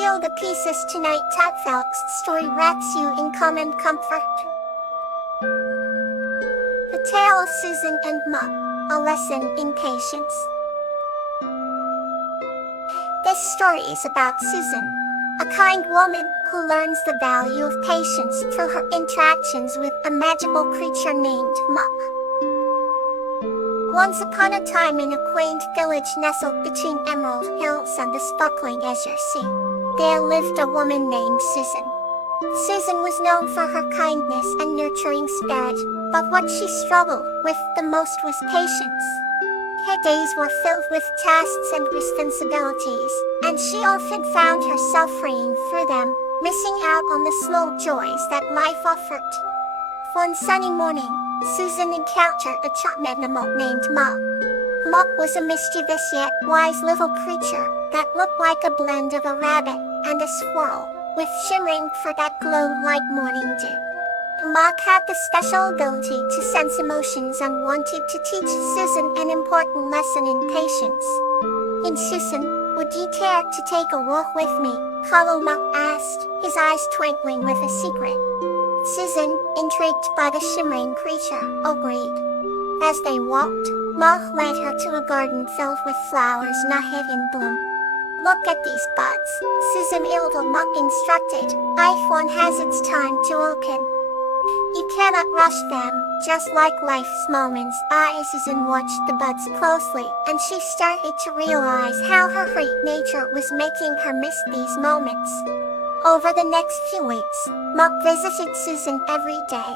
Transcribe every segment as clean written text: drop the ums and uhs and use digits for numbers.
feel the pieces tonight. Tatfelk's story wraps you in calm and comfort. The Tale of Susan and Muck, a lesson in patience. This story is about Susan, a kind woman who learns the value of patience through her interactions with a magical creature named Muck. Once upon a time, in a quaint village nestled between emerald hills and the sparkling azure sea, there lived a woman named Susan. Susan was known for her kindness and nurturing spirit, but what she struggled with the most was patience. Her days were filled with tasks and responsibilities, and she often found herself hurrying through them, missing out on the small joys that life offered. One sunny morning, Susan encountered a charming animal named Muck. Muck was a mischievous yet wise little creature that looked like a blend of a rabbit and a squirrel, with shimmering fur that glowed like morning dew. Muck had the special ability to sense emotions and wanted to teach Susan an important lesson in patience. "And Susan, would you care to take a walk with me?" Hollow Muck asked, his eyes twinkling with a secret. Susan, intrigued by the shimmering creature, agreed. As they walked, Muck led her to a garden filled with flowers not yet in bloom. "Look at these buds," Susan little Muck instructed. "Each one has its time to open. You cannot rush them, just like life's moments." Susan watched the buds closely, and she started to realize how her hurried nature was making her miss these moments. Over the next few weeks, Muck visited Susan every day.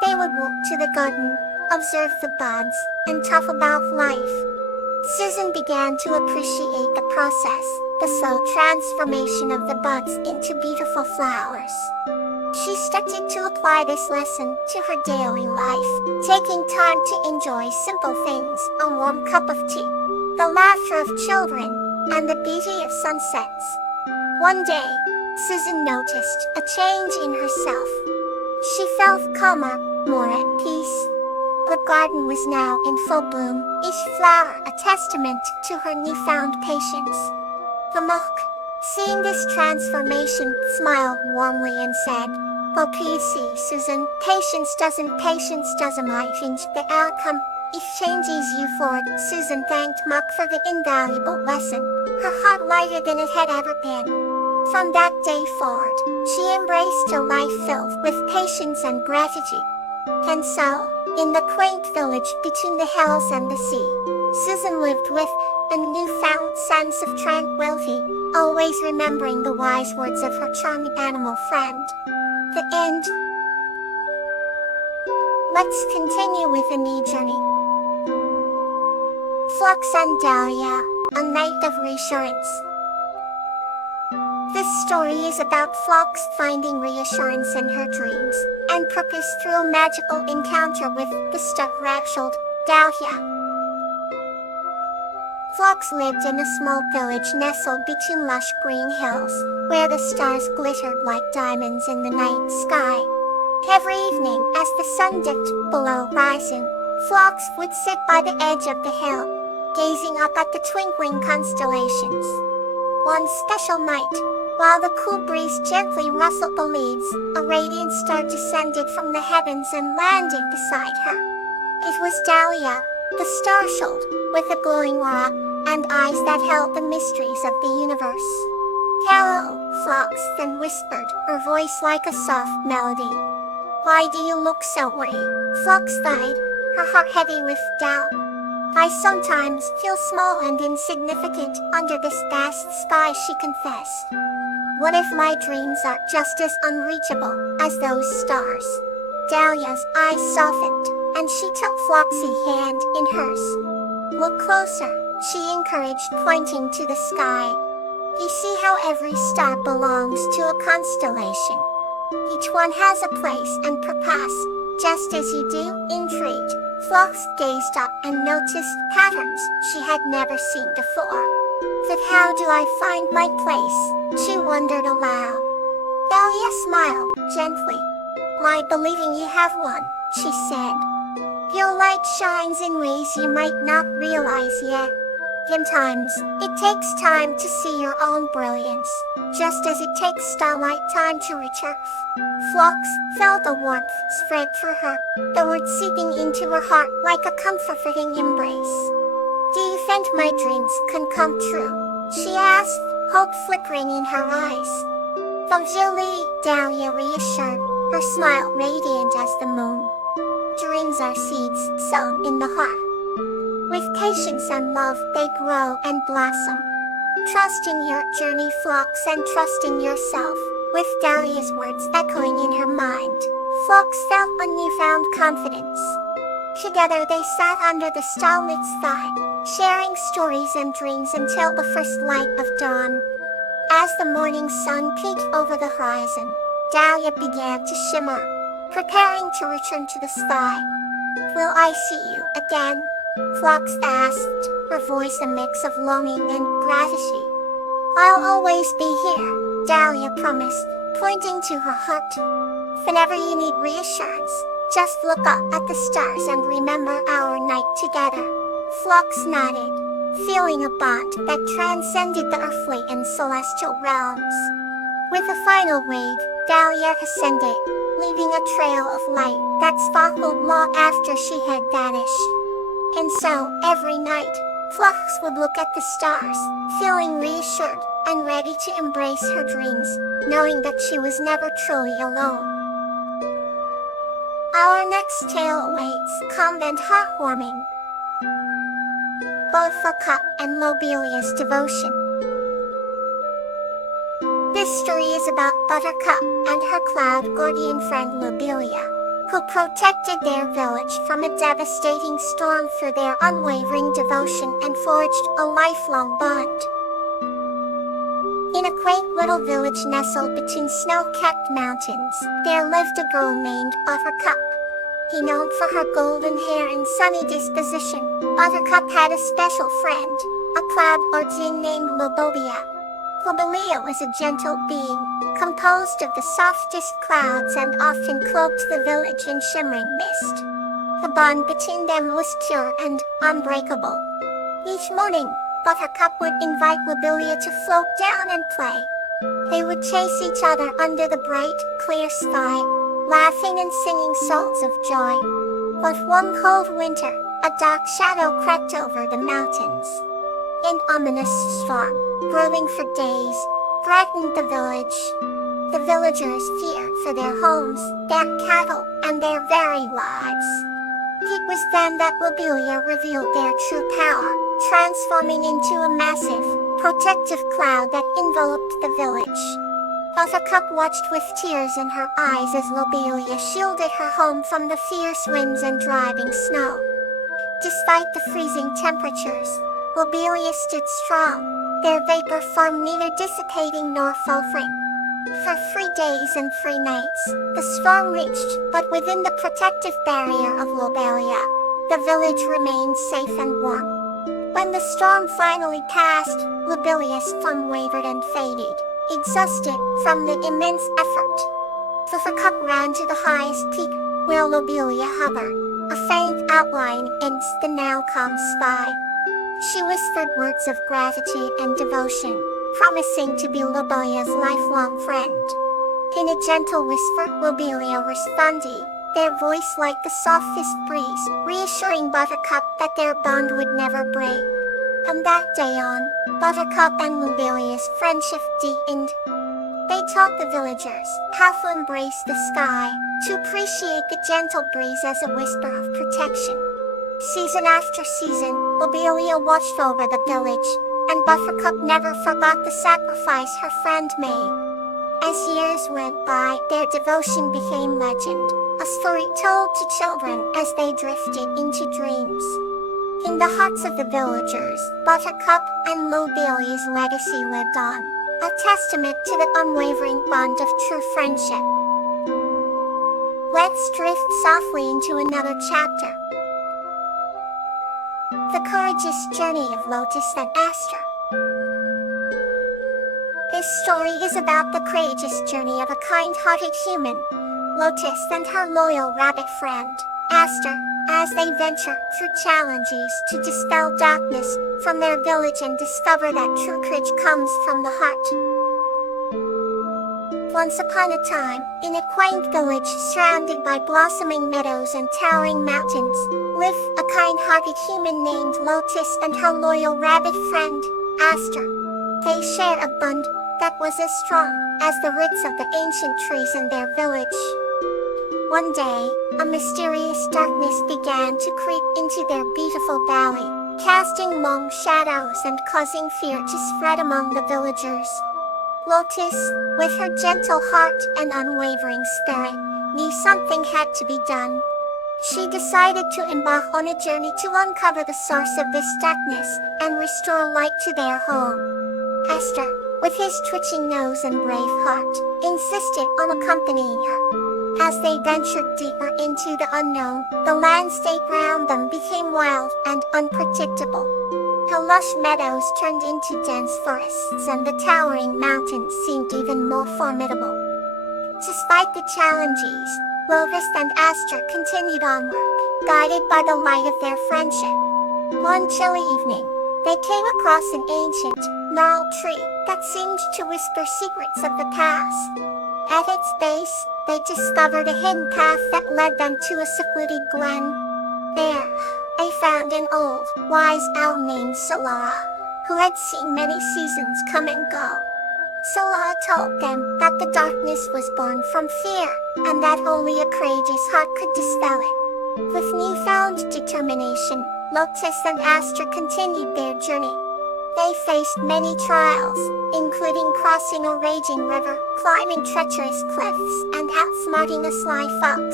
They would walk to the garden, observe the buds, and talk about life. Susan began to appreciate the process, the slow transformation of the buds into beautiful flowers. She started to apply this lesson to her daily life, taking time to enjoy simple things, a warm cup of tea, the laughter of children, and the beauty of sunsets. One day, Susan noticed a change in herself. She felt calmer, more at peace. The garden was now in full bloom, each flower a testament to her newfound patience. The Muck, seeing this transformation, smiled warmly and said, "Oh, please see, Susan, patience doesn't change the outcome. It changes you forward." Susan thanked Muck for the invaluable lesson, her heart lighter than it had ever been. From that day forward, she embraced a life filled with patience and gratitude. And so, in the quaint village between the hills and the sea, Susan lived with a newfound sense of tranquility, always remembering the wise words of her charming animal friend. The end. Let's continue with a new journey. Phlox and Dahlia, a night of reassurance. This story is about Phlox finding reassurance in her dreams and purpose through a magical encounter with the star-wrapped Dahlia. Phlox lived in a small village nestled between lush green hills, where the stars glittered like diamonds in the night sky. Every evening, as the sun dipped below horizon, Phlox would sit by the edge of the hill, gazing up at the twinkling constellations. One special night, while the cool breeze gently rustled the leaves, a radiant star descended from the heavens and landed beside her. It was Dahlia, the star-shield, with a glowing aura and eyes that held the mysteries of the universe. "Hello, Phlox," then whispered, her voice like a soft melody. "Why do you look so worried?" Phlox sighed, her heart heavy with doubt. "I sometimes feel small and insignificant under this vast sky," she confessed. "What if my dreams are just as unreachable as those stars?" Dahlia's eyes softened, and she took Phlox's hand in hers. "Look closer," she encouraged, pointing to the sky. "You see how every star belongs to a constellation? Each one has a place and purpose, just as you do." Intrigued, Phlox gazed up and noticed patterns she had never seen before. "But how do I find my place?" she wondered aloud. Dahlia smiled gently. "By believing you have one," she said. "Your light shines in ways you might not realize yet." Sometimes, it takes time to see your own brilliance, just as it takes starlight time to reach Earth. Phlox felt a warmth spread through her, the words seeping into her heart like a comforting embrace. Do you think my dreams can come true? She asked, hope flickering in her eyes. Bonjour, Dahlia reassured, her smile radiant as the moon. Dreams are seeds sown in the heart. With patience and love, they grow and blossom. Trust in your journey, Phlox, and trust in yourself. With Dahlia's words echoing in her mind, Phlox felt a newfound confidence. Together they sat under the starlit sky, sharing stories and dreams until the first light of dawn. As the morning sun peeked over the horizon, Dahlia began to shimmer, preparing to return to the sky. Will I see you again? Phlox asked, her voice a mix of longing and gratitude. I'll always be here, Dahlia promised, pointing to her heart. Whenever you need reassurance, just look up at the stars and remember our night together. Phlox nodded, feeling a bond that transcended the earthly and celestial realms. With a final wave, Dahlia ascended, leaving a trail of light that sparkled long after she had vanished. And so, every night, Phlox would look at the stars, feeling reassured and ready to embrace her dreams, knowing that she was never truly alone. Our next tale awaits, calm and heartwarming. Buttercup and Lobelia's Devotion. This story is about Buttercup and her cloud guardian friend Lobelia, who protected their village from a devastating storm through their unwavering devotion and forged a lifelong bond. In a quaint little village nestled between snow-capped mountains, there lived a girl named Buttercup. Known for her golden hair and sunny disposition, Buttercup had a special friend, a cloud guardian named Lobelia. Lobelia was a gentle being, composed of the softest clouds and often cloaked the village in shimmering mist. The bond between them was pure and unbreakable. Each morning, Buttercup would invite Lobelia to float down and play. They would chase each other under the bright, clear sky, laughing and singing songs of joy. But one cold winter, a dark shadow crept over the mountains. An ominous storm, brewing for days, threatened the village. The villagers feared for their homes, their cattle, and their very lives. It was then that Lobelia revealed their true power, transforming into a massive, protective cloud that enveloped the village. Buttercup watched with tears in her eyes as Lobelia shielded her home from the fierce winds and driving snow. Despite the freezing temperatures, Lobelia stood strong, their vapor form neither dissipating nor faltering. For 3 days and 3 nights, the storm reached, but within the protective barrier of Lobelia, the village remained safe and warm. When the storm finally passed, Lobelia's form wavered and faded, exhausted from the immense effort. Buttercup ran to the highest peak, where Lobelia hovered, a faint outline against the now calm sky. She whispered words of gratitude and devotion, promising to be Lobelia's lifelong friend. In a gentle whisper, Lobelia responded, their voice like the softest breeze, reassuring Buttercup that their bond would never break. From that day on, Buttercup and Lobelia's friendship deepened. They taught the villagers how to embrace the sky, to appreciate the gentle breeze as a whisper of protection. Season after season, Lobelia watched over the village, and Buttercup never forgot the sacrifice her friend made. As years went by, their devotion became legend, a story told to children as they drifted into dreams. In the hearts of the villagers, Buttercup and Lobelia's legacy lived on, a testament to the unwavering bond of true friendship. Let's drift softly into another chapter. The Courageous Journey of Lotus and Aster. This story is about the courageous journey of a kind-hearted human, Lotus, and her loyal rabbit friend, Aster, as they venture through challenges to dispel darkness from their village and discover that true courage comes from the heart. Once upon a time, in a quaint village surrounded by blossoming meadows and towering mountains, lived a kind-hearted human named Lotus and her loyal rabbit friend, Aster. They shared a bond that was as strong as the roots of the ancient trees in their village. One day, a mysterious darkness began to creep into their beautiful valley, casting long shadows and causing fear to spread among the villagers. Lotus, with her gentle heart and unwavering spirit, knew something had to be done. She decided to embark on a journey to uncover the source of this darkness and restore light to their home. Aster, with his twitching nose and brave heart, insisted on accompanying her. As they ventured deeper into the unknown, the landscape around them became wild and unpredictable. The lush meadows turned into dense forests and the towering mountains seemed even more formidable. Despite the challenges, Lotus and Aster continued onward, guided by the light of their friendship. One chilly evening, they came across an ancient, gnarled tree that seemed to whisper secrets of the past. At its base, they discovered a hidden path that led them to a secluded glen. There, they found an old, wise owl named Salah, who had seen many seasons come and go. Salah told them that the darkness was born from fear, and that only a courageous heart could dispel it. With newfound determination, Lotus and Aster continued their journey. They faced many trials, including crossing a raging river, climbing treacherous cliffs, and outsmarting a sly fox.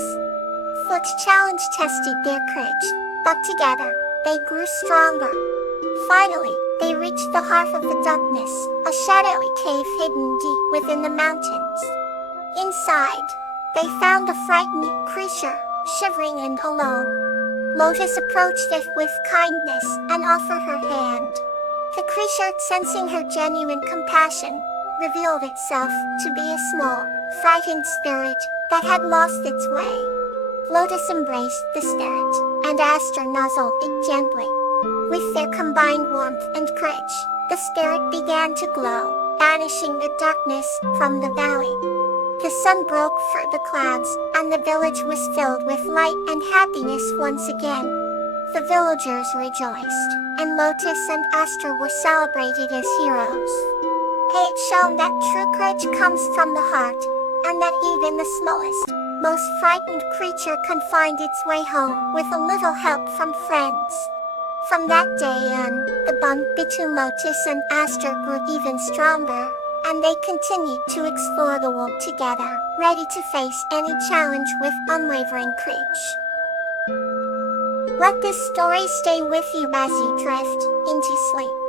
Each challenge tested their courage, but together, they grew stronger. Finally, they reached the heart of the darkness, a shadowy cave hidden deep within the mountains. Inside, they found a frightened creature, shivering and alone. Lotus approached it with kindness and offered her hand. The creature, sensing her genuine compassion, revealed itself to be a small, frightened spirit that had lost its way. Lotus embraced the spirit, and Aster nuzzled it gently. With their combined warmth and courage, the spirit began to glow, banishing the darkness from the valley. The sun broke through the clouds, and the village was filled with light and happiness once again. The villagers rejoiced, and Lotus and Aster were celebrated as heroes. They had shown that true courage comes from the heart, and that even the smallest, most frightened creature can find its way home with a little help from friends. From that day on, the bond between Lotus and Aster grew even stronger, and they continued to explore the world together, ready to face any challenge with unwavering courage. Let this story stay with you as you drift into sleep.